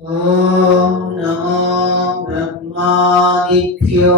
ॐ नमो ब्रह्मादिभ्यो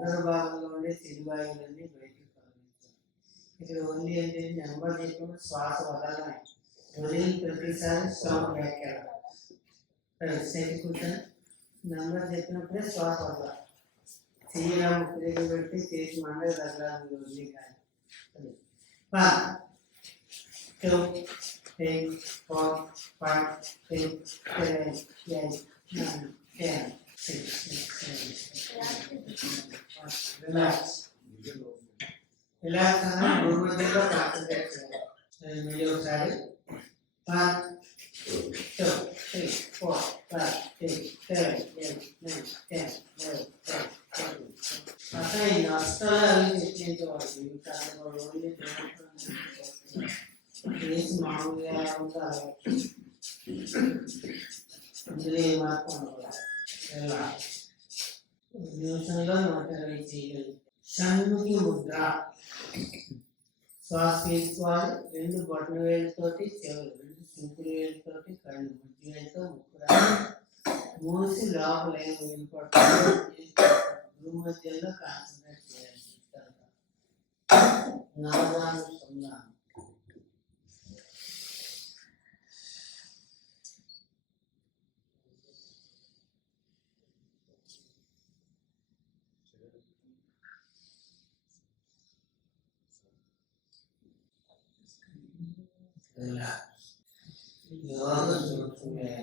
జరిగిన ఉదర భాగంలో ఉండే తెలివాయువులన్నీ బయటకు పంపించారు ఇక్కడ ఉంది అంటే నెంబర్ చెప్పినప్పుడు శ్వాస వదలనే వదిలిన ప్రతిసారి శ్వాస వ్యాఖ్యానం సైడ్ కూర్చొని నెంబర్ చెప్పినప్పుడే శ్వాస వదల చెయ్యిలా ముక్కు పెట్టి చేసి మండే తగ్గడానికి ఉంది కానీ. two, three, four, five, six, seven, eight, nine, ten, six, six, seven, eight, Relax. Relax అన్న మూడు మధ్యలో కాన్సన్ట్రేట్ చేయాలి నేను మళ్ళీ ఒకసారి one two three four five six seven eight nine ten eleven twelve అసలు ఈ నష్టాలు అవి తెచ్చేవాళ్ళు ఇంకా ఓన్లీ చేసి మామూలుగా ఉంటారు అందులో ఏ మార్పు ఉండదు ఎలా నిమిషంలో నూట ఇరవై చేయగలరు షణ్ముఖి ముద్ర శ్వాస తీసుకోవాలి రెండు బొట్టన వేలుతోటి చెవులు రెండు సింపుల్ వేలుతోటి కళ్ళు బుద్ధి వేలుతో ముక్కు రావాలి. మూసి లోపల ఏం వినపడుతుంది మధ్యలో కాన్సన్ట్రేట్ చేయాలి योग श्लोक में आया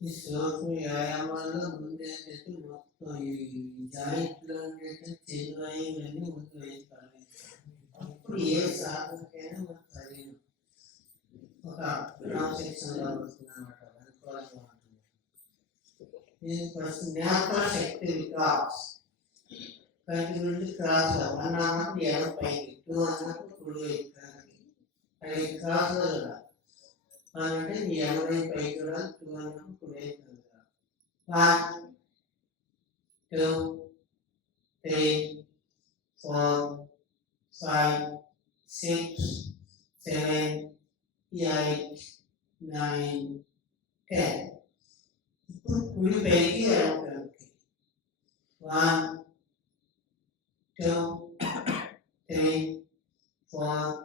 इस श्लोक में आया वाला मुंडे ने तो भक्त ही जाई लंडे तो चेन्नई में नहीं मुंडे ही पाले तो ये साधन के ना मत करिए ओका नाम सेक्शन का बतना मटा है थोड़ा सा ये प्रश्न ज्ञाता शक्ति विकास कंटिन्यूटी क्लास है नाम दिया ना पाएँगे तो आना तो खुलेगा పైకి కూడా టూ అన్నప్పుడు కుడి వైపు వెనక one two three four five six seven eight nine ten ఇప్పుడు కుడి పైకి ఎడమ వెనక్కి one two, three, four,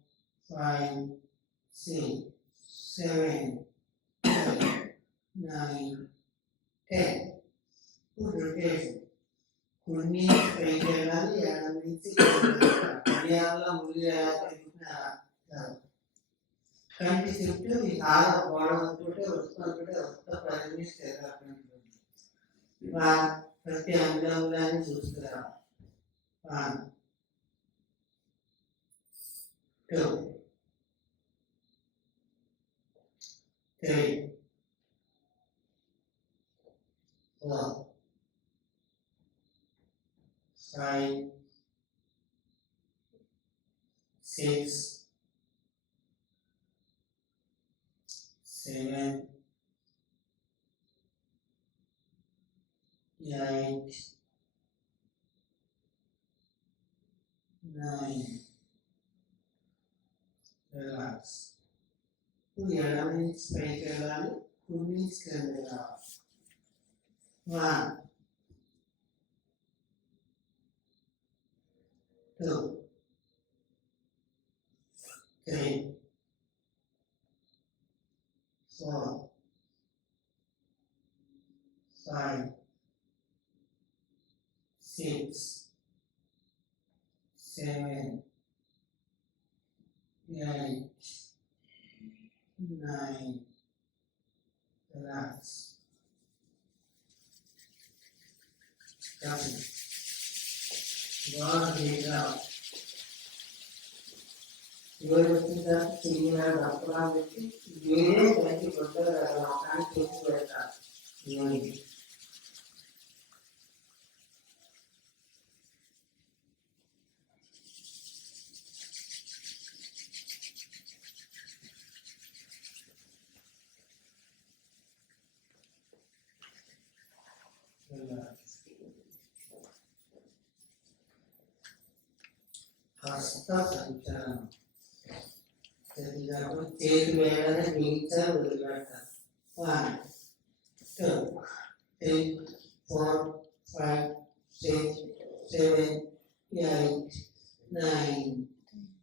Four five six seven nine ten ఇప్పుడు రొటేషన్ కొన్ని పైకి వెళ్ళాలి ఎడం నుంచి కళ్యాణంలో ముందు కంటి చుట్టూ ఈ కాల గోడవనుకుంటే వస్తుంటే వస్తా పని ప్రతి అంగంగాన్ని చూసుకురావాలి One, two, three, four, five, six, seven, eight, nine. Relax. ఇప్పుడు ఎడమ నుంచి పైకి వెళ్ళాలి కుడి నుంచి కిందకి రావాలి one two three, four, five, six, seven, eight, nine, relax. Come. God is out. ఇవాళ వచ్చిన తిరిగిన అప్పుడానికి వేరే పనికి కొట్టగా కానీ చేసి పెడతారు ఇవన్నీ ಕಲ್ತಾಂತರ ತೆಗೆದು ತೇಲ್ ಮೇಳದ ನೀಚ ಉದ್ಘಾಟ one two three four five six seven eight nine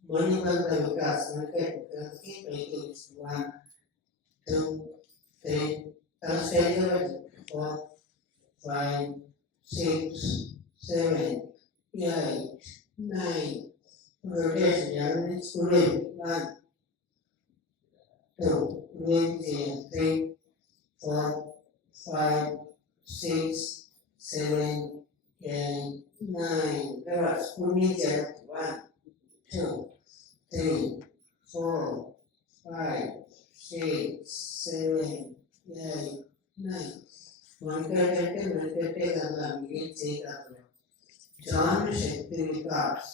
ಮಣಿಬಂಧ ವಿಕಾಸ ಸಂಖ್ಯೆ ಪೈಕಿ one two three ಕಲ್ಸೈಜ್ four five six seven, eight, nine, உங்களுடைய ஞானி சுனை நான் two One, two, three, four, five, six, seven, eight, nine. One, two, three, four, five, six, seven, eight, nine. ಮಂತ್ರಕ್ಕೆ ಮಂತ್ರಕ್ಕೆ ಅಲ್ಲ ಏನ್ ಜೀತ ಜಾನ್ ಶಕ್ತಿ ವಿಕಾಸ್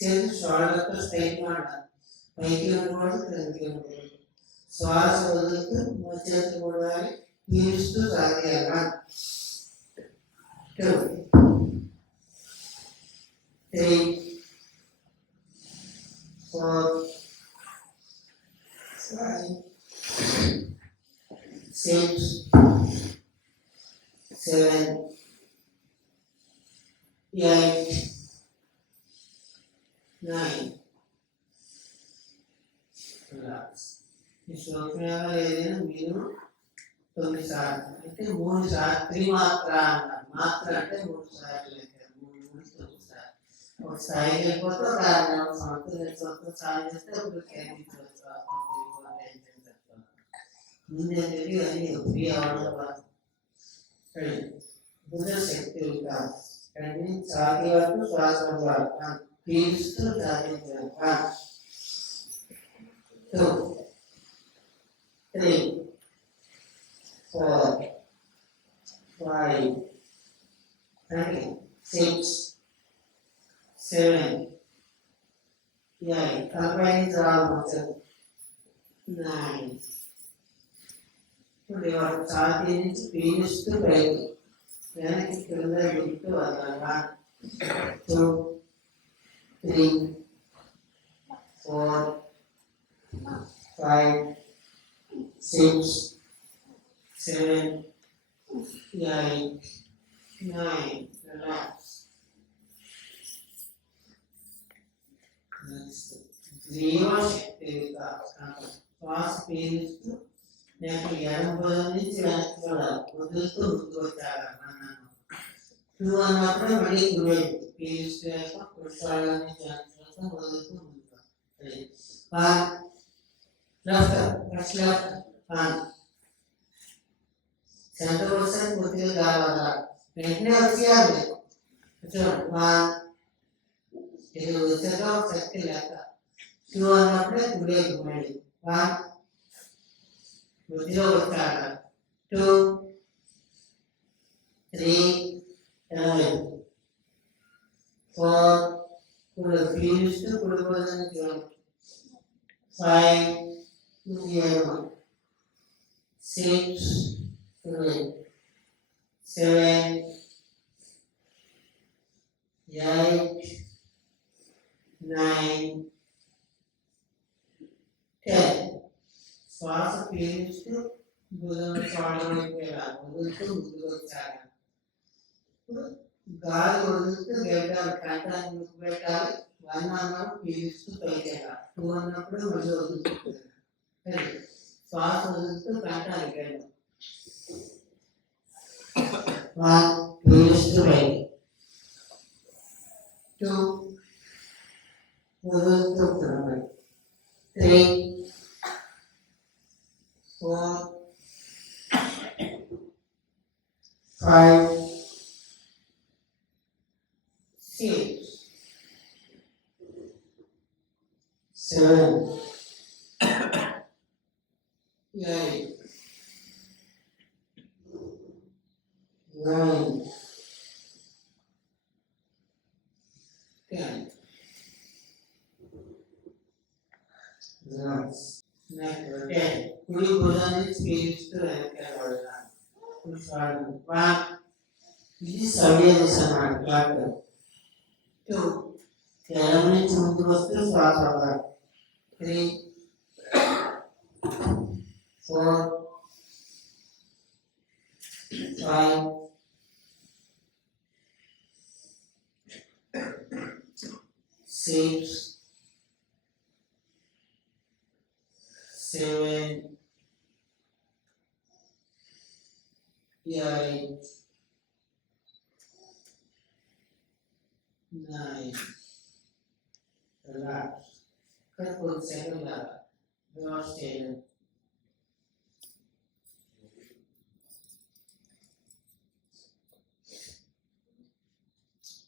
चेंज शोल्डर स्ट्रेट ಮಾಡಬೇಕು ಮೈಗೆ ನೋಡೋದು ಕ್ರಾಂತಿ ನೋಡೋದು ಶ್ವಾಸ ಓದಕ್ಕೆ ಮೂಚೆತ್ತು ಕೊಡಾలి ಇಷ್ಟು ಸಾಧ್ಯ ಅಲ್ಲ two three four five six seven eight ఈ శ్లోకనాలు ఏదైనా మీరు తొమ్మిది సార్లు అంటే మూడు సార్లు త్రిమాత్ర అన్నారు మాత్ర అంటే మూడు సార్లు లెక్కారు మూడు మూడు తొమ్మిది సార్లు ఒక స్థాయి అయిపోతే ఒక ఆరు నెలల సంవత్సరం సంవత్సరం సాయం చేస్తే ఒక కేంద్రీకరించవచ్చు ముందే తెలియ అన్ని ఫ్రీ అవ్వడం బుధ శక్తి వికాస్ కానీ సాగి వరకు శ్వాస Cristo da Liberdade. Dois, três, quatro, five, nine, six, seven, eight, covering the mountain, nine. We are starting to finish the break. Three, four, five, six, seven, eight, nine. Relax. Next జీవశక్తి శ్వాస పీలుస్తూ నేను ఎడం నుంచి వెనక్కి వదులుతూ ముందుకు नुवानापण मणि गुरुवे पीयूषयाप कुशलानि जात्रता वदतु मुद्रा पान लेफ़्ट लेफ़्ट लेफ़्ट पान सेंटर वर्सन मुतिल गावाला वेटने वर्सिया में अच्छा पान ಇದು ಉತ್ತರ ಶಕ್ತಿ ಲೆಕ್ಕ ಕ್ಯೂ ಅನ್ನಪ್ಪಡೆ ಗುಡಿಯ ಗುಮಣಿ ಒನ್ ಉದ್ಯೋಗ ಕಾರಣ two three Amém. Só por filhos e por coisa de Deus. Pai, me ama. Sinto, amém. Seu é. Eight, nine, ten. श्वास पेड़ बुजुर्ग स्वामी मेरा बुजुर्ग बुजुर्ग चारा గాలి వదులుతూ పెట్టాలి కంఠాన్ని ముక్కు పెట్టాలి వన్ అన్నప్పుడు పీలుస్తూ పైకి వెళ్ళాలి టూ అన్నప్పుడు మళ్ళీ వదులుతూ వెళ్ళాలి. శ్వాస వదులుతూ కంటాలి వెళ్ళాలి వన్ పీలుస్తూ పైకి టూ వదులుతూ four, five, six, seven, eight, nine, relax. Click on seven, eleven, not seven.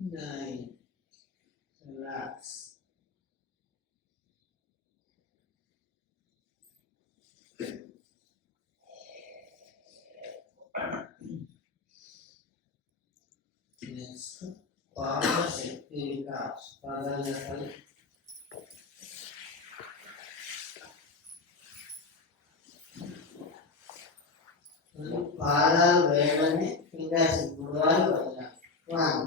nine. Relax. Next, Baba Shakti Vikas, Baba Nakal. పాదాలు వేయడమే ఫింగర్స్ గురువాలు వెళ్ళాలి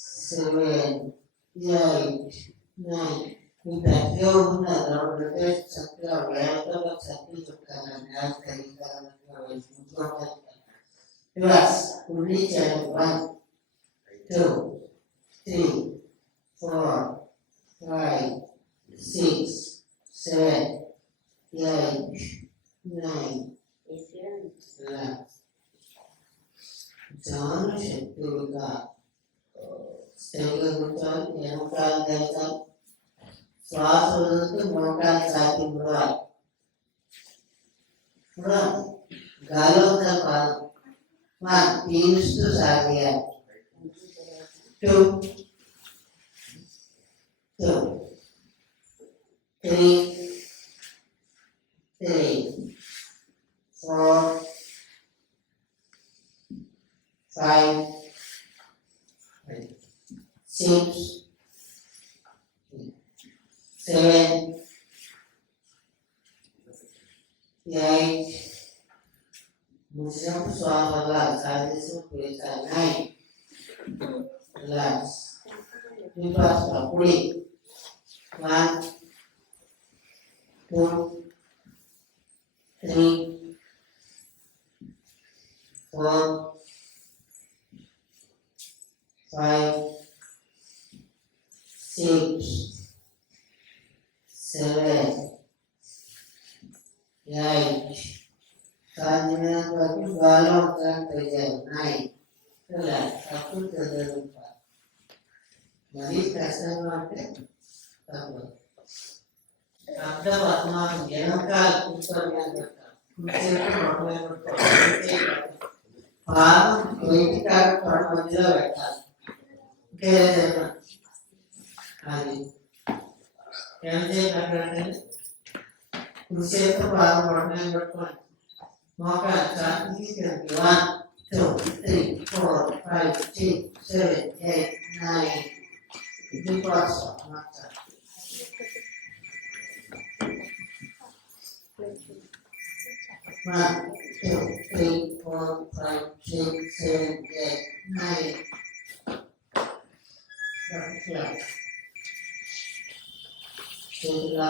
seven, eight, nine. Utakiona unaongeza chakula unayotaka chakula kutangana katika kutoka plus kulicha one two. Three. Four. Five. Six. Seven. Eight. Nine. Eleven. Utaona chakula స్థిరంగా కూర్చోవాలి మోకాలు తెరచాలి శ్వాస వదులుతూ మోకాలు చాకి ముడవాలి ఇప్పుడు గాలి పాదం మా పీలుస్తూ సాగేయాలి two. Two. Three. Three. Four. Five. seus. É, e aí, muitos não pessoal lá, sabe, surpresa, né? Lá, me passa para tá? por aí, lá, um, três, quatro, five, six, seven, eight. कांजना कभी बालों का तैयार नहीं कला कपूर तैयार होगा मरीज कैसा मारते कपूर आपका आत्मा ज्ञान का ऊपर में करता उनसे के అది ఎంతసేపు అక్కడంటే కుడిచేతితో పాదం పడమే పెట్టుకోండి మోకాలు చాటు తీసుకెళ్ళి one two three four five six seven eight nine ఇది ప్రాసెస్ అన్నమాట One, two, three, four, five, six, seven,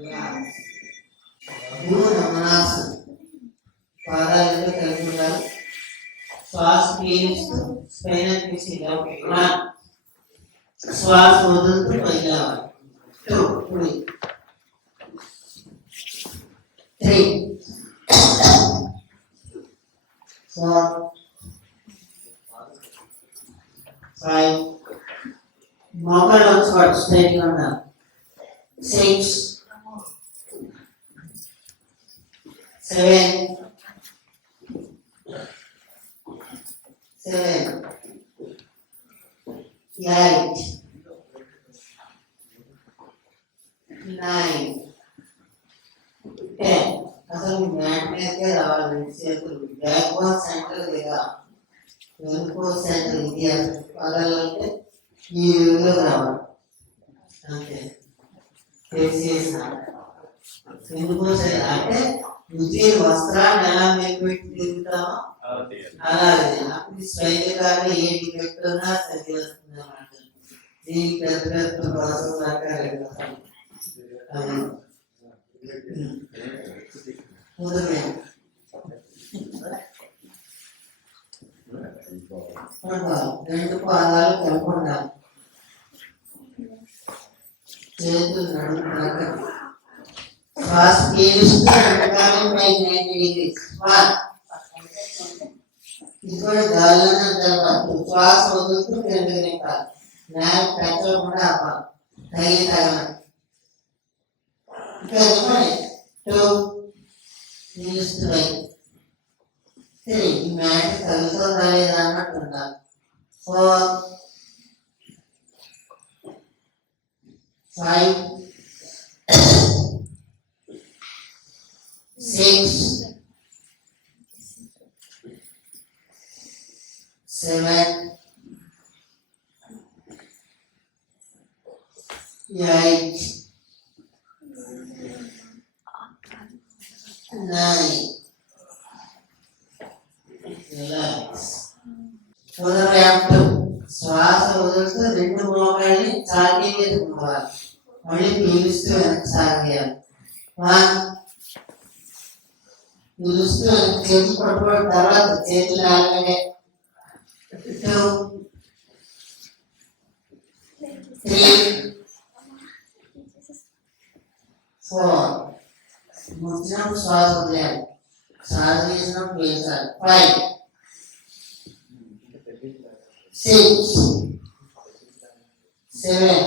Relax. భూరమణాసనం కలిగి ఉండాలి శ్వాస పీలుస్తూ స్పైనల్ ఫిక్స్ శ్వాస వదులుతూ పైకి రావాలి two three three four five మోకాళ్ళు వచ్చి స్ట్రైట్గా ఉండాలి six seven, seven, eight, nine, ten. అసలు మ్యాట్ మీదకే రావాలి చేతులు బ్యాక్ వాల్ సెంటర్ లేదా వెనుకో సెంటర్ ఇది పదాలంటే ఈ విధంగా రావాలి. అంతే ఎందుకు అంటే ఇది వస్త్రాన్ని ఎలా మీకు పెట్టి తిరుగుతామో అలాగే అప్పుడు స్వైర్యకారులు ఏ డిఫెక్ట్ ఉన్నా సరి వస్తుంది అన్నమాట దీనికి పెద్ద పెద్ద ప్రాసెస్ దాకా లేదు అసలు. అది ఉదయం పడుకోవాలి. రెండు పాదాలు కలిపి చేతులు నడుము శ్వాస పీలుస్తూ వెనకాల పైకి నైన్టీ డిగ్రీస్ వన్ ఇప్పుడు గాలిన తర్వాత శ్వాస వదులుతూ రెండు నింపాలి నేల కూడా అవ్వాలి తగిలి తగలండి ఇంకా చెప్పండి టూ పీలుస్తూ 3. Match Kavita Vairana Kunda. 4. 5. 6. 7. 8. 9. శ్వాస వదులుతూ రెండు మోకాళ్ళని చాకీ మీద ఉండాలి మళ్ళీ పీలుస్తూ వెనక్కి సాగేయాలి. వన్ పీలుస్తూ వెనక్కి చేతులు పట్టుకోవడం తర్వాత చేతులు ఆగలే ఫోర్. ముచ్చినప్పుడు శ్వాస వదిలేయాలి. శ్వాస వేసినప్పుడు వేసాలి five. Six seven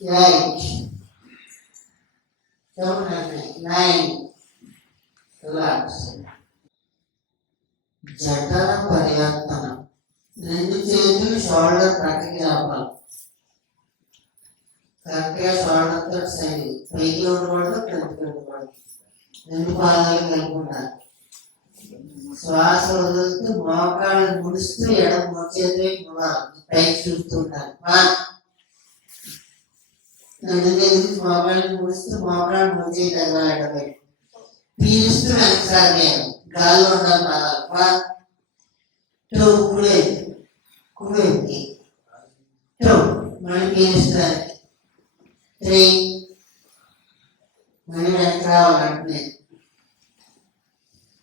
eight nine relax జఠర పరివర్తన. రెండు చేతులు షోల్డర్ పక్కకి రావాలి. కరెక్ట్గా షోల్డర్తో సైడ్. పైకి ఉండకూడదు కిందకి ఉండకూడదు రెండు పాదాలు కలిపి ఉండాలి శ్వాస వదులుతూ మోకాళ్ళు ముడుస్తూ ఎడం మోచేతి పైకి చూస్తుంటారు. వన్ మోకాళ్ళు ముడుస్తూ మోకాళ్ళు మోచేతి దగ్గర ఎడబెట్టు పీలుస్తూ వెనకసారి నేను గాల్లో ఉండాలి బాగా టూ కుడి కుడి టూ మళ్ళీ పీలుస్తారు. త్రీ. మళ్ళీ వెనక రావాలంటున్నాను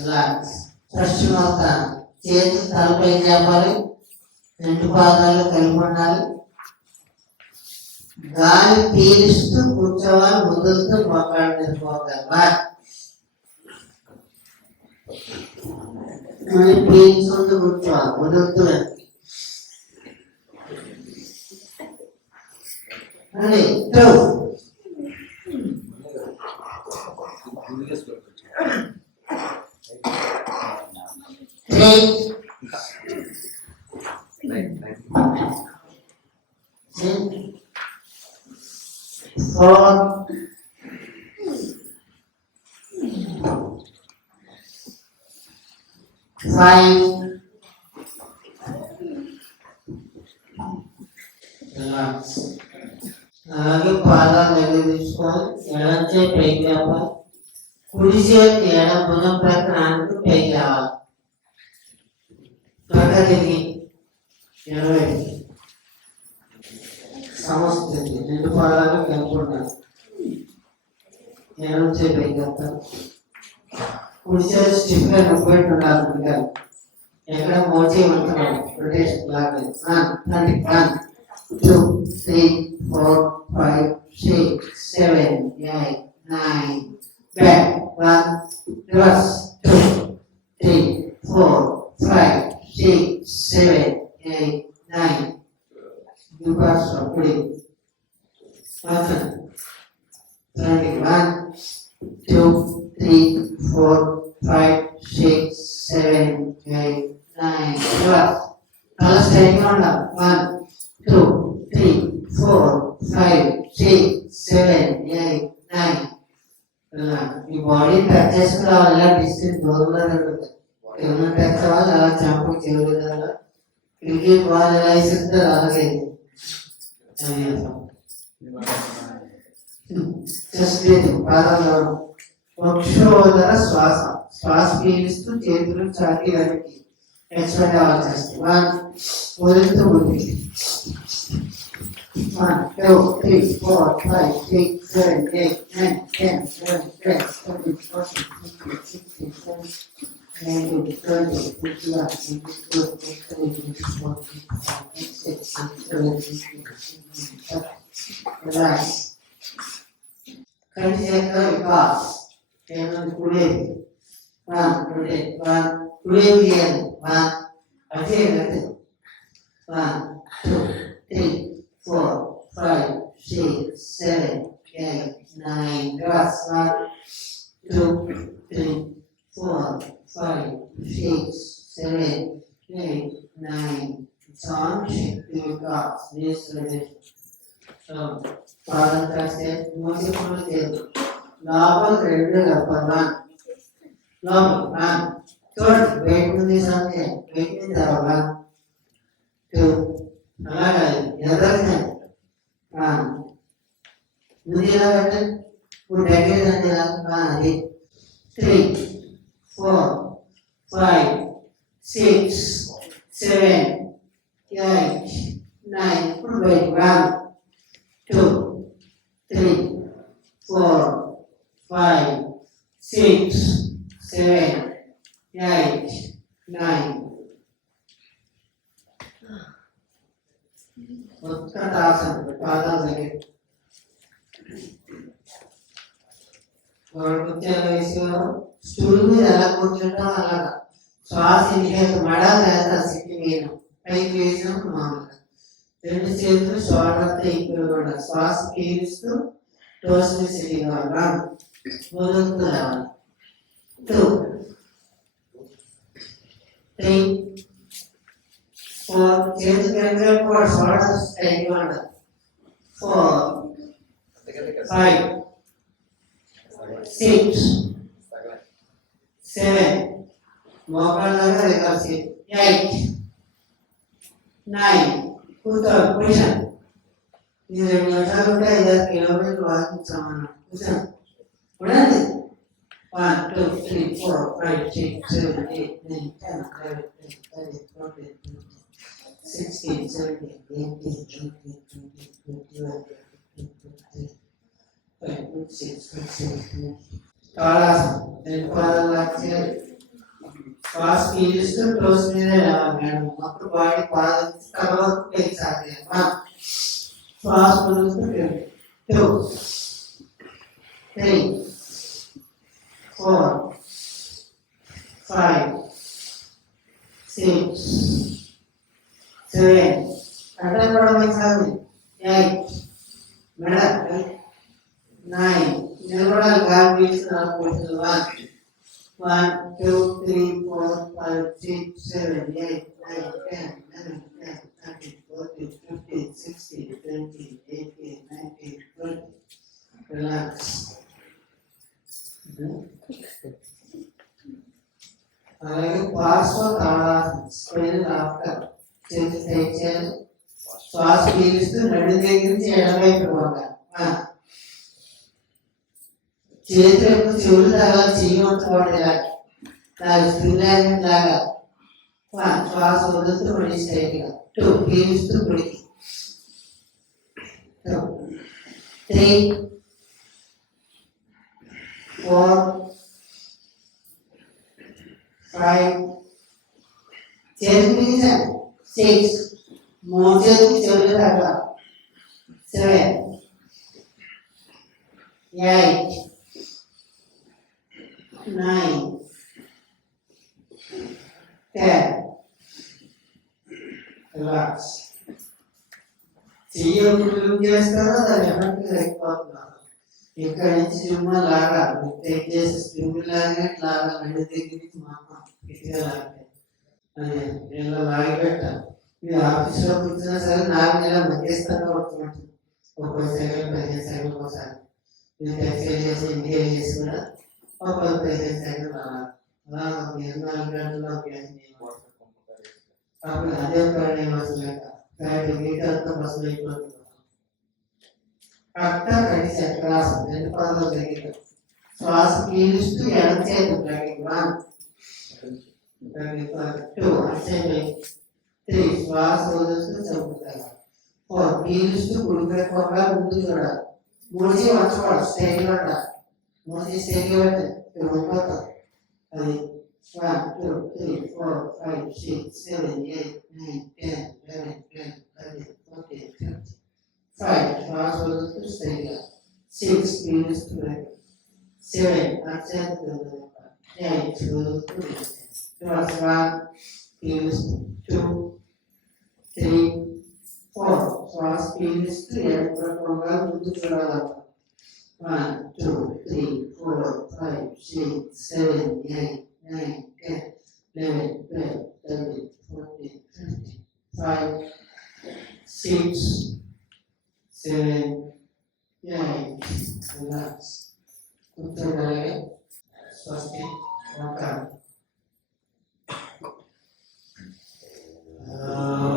ఇలా పశ్చిమ అవుతాను చేతులు తలపై చేపాలి రెండు పాదాలు కలిపి ఉండాలి. గాలి పీలుస్తూ కూర్చోవాలి వదులుతూ మొక్కలు నిలిపోగలరు పీల్చుకుంటూ కూర్చోవాలి వదులుతూ. వెనక్కి. మళ్ళీ four, five, అలాగే పాదాలు దగ్గర తీసుకోవాలి ఎడం చేయి పైకి లేవాలి కుడి చేతి ఎడం భుజం ప్రక్కన పైకి ప్రక్క ఇరవై ఎనభై సమస్తుంది రెండు పాదాలు కలుపుకుంటాను. ఎడం చేయి పైకి కుడి చేతి స్టిఫ్గా నొప్పెట్టు ఉండాలి ఇంకా ఎక్కడ మోచి ఉంటున్నాడు రొటేషన్ లాగా one twenty one two three four five six seven eight nine back one reverse two three four five six seven eight nine reverse కుడి one twenty one two three four five six seven eight nine reverse కళ్ళ స్ట్రైట్గా ఉండాలి one two three four five six seven eight nine ఈ body touch చేసుకుని రావాలి ఇలా distance దూరంలో ఉంటుంది ఏమైనా టచ్ అలా చెవులు క్రికెట్ బాల్ ఎలా ఇస్తుందో అలాగే చెస్ట్ లేదు వక్షోదర శ్వాస. శ్వాస పీలుస్తూ చేతులు చాటి వెనక్కి. ఎక్స్పెండ్ అవ్వాలి చేస్తాం వన్ వదులుతూ ముందుకి four five six seven eight nine ten Thank you. One, two, three, four, five, six, seven, eight. One, two, three, four, five, six, seven, eight, nine. One, two, three. Two three four five six seven eight nine song శక్తి వికాస్ నేర్చుకునే పాదం కాస్తే మోసి పనులు చేయదు లోపల రెండు కప్పాలి వన్ లోపల వన్ చూడండి బయట ఉంది సంఖ్య బయట ఉంది వన్ టూ అలాగా ఎదరికి వన్ ముందు ఎలా పెట్టండి ఇప్పుడు దగ్గర అంటే అది. Three four, five, six, seven, eight, nine. Put away. One, two, three, four, five, six, seven, eight, nine. What kind of thousand? Five thousand. కూర్చొని వేసేవారు స్టూల్ మీద ఎలా కూర్చుంటాం అలాగా. శ్వాస ఇన్హేల్ మడ లేదా సిట్టింగ్ వేయడం పైకి వేసినప్పుడు మామూలుగా. రెండు చేతులు షోల్డర్తో ఈక్వల్ ఉండాలి శ్వాస పీలుస్తూ టోస్ మీద సిట్టింగ్ అవ్వాలి వన్ రావాలి. టూ. త్రీ. ఫోర్. చేతులు four. Five. సిక్స్ సెవెన్ మోకాళ్ళ దగ్గర రికర్సి ఎయిట్ నైన్ కూర్చోండి పొజిషన్ ఇది రెండు నిమిషాలు ఉంటే ఐదారు కిలోమీటర్లు వాకింగ్ సమానం కూర్చోండి ఉండండి one two three four five six seven eight nine ten eleven twelve thirteen fourteen fifteen sixteen seventeen eighteen nineteen twenty twenty one twenty five six seven తాళాసం రెండు పాదాలు లాక్చేయాలి శ్వాస పీలుస్తూ క్లోజ్ మీద మేడం అప్పుడు బాడీ పాదం తర్వాత పెంచాలి సాగాలి శ్వాస పీలుస్తూ two three four five six seven అంటే కూడా eight madam 9. Deborah got mixed up with the lottery. 1, 2, 3, 4, 5, 6, 7, 8, 9, 10, 11, 12, 13, 14, 15, 16, 17, 18, 19, 20. Relax. అలాగే పార్శ్వ తాళాసన్ ఆఫ్టర్ చేతి శ్వాస పీలుస్తూ రెండు దగ్గర నుంచి ఎడవైపు వంగాలి పోవాలి చేతులకు చెవులు తగల చేయమంటుకోండి ఇలా నాకు స్త్రీలాగా లాగా శ్వాస వదులుతూ మళ్ళీ టూ పీలుస్తూ కుడికి. త్రీ. ఫోర్. ఫైవ్. చేతులు తీసాను సిక్స్. మూడు చేతులు చెవులు తగల seven. Eight. Nine, ten. Relax. చెయ్యి ఎప్పుడు చేస్తారో దాని ఎఫెక్ట్ అయిపోతున్నారు ఇక్కడ నుంచి జిమ్మ లాగా టేక్ చేసి స్విమ్ లాగా లాగా రెండు దగ్గర నుంచి మాత్రం గట్టిగా లాగే అదే ఇలా లాగి పెట్టాలి మీరు ఆఫీస్లో కూర్చున్నా సరే నాలుగు నెలల మధ్యస్థంగా ఉంటున్నట్టు ఒక్కో సెకండ్ పదిహేను సెకండ్ ఒకసారి మీరు ఎక్సైజ్ చేసి ఇంటికి చేసి కూడా Papa Pérez and Love again, love again, love again. આપણે હાજર પરિણામ લેતા ત્યારે વિગત મસલે ಕರೆಕ್ಟಾಗಿ ಕಳಿಸಿ ಕ್ಲಾಸ್ ನೆನಪಾದೋದಾಗಿದೆ ಶ್ವಾಸ ಕೀಳಿಷ್ಟು ಎಳಚೆ ಉಂಟಾಗಿಲ್ವಾ ಟು ಅಷ್ಟೇ ತ್ರೀ ಶ್ವಾಸ ಹೋದಷ್ಟು ಚೌಕುತ್ತಾಗ ಫೋರ್ ಕೀಳಿಷ್ಟು ಕುಡಿಬೇಕು ಅಂದ್ರೆ ಮುಂದೆ ನೋಡ ಮುಳುಗಿ ಹಚ್ಕೊಳ ಸ್ಟೇಜ್ ನೋಡ Moses said, Jordan, the water. I one, two, three, four, five, six, seven, eight, nine, ten, eleven, twelve, thirteen, fourteen, fifteen. Five, transfer to Sega. Six, minus to record. Seven, answer to the record. Eight, transfer to record. Plus one, minus two, three, four. Transfer minus three, record, one, two, three, one, two, three, four, five, six, seven, eight, nine, ten, eleven, twelve, thirteen, fourteen, fifteen, five, six, seven, eight, relax. Control the leg, swastik, knock out. Uh,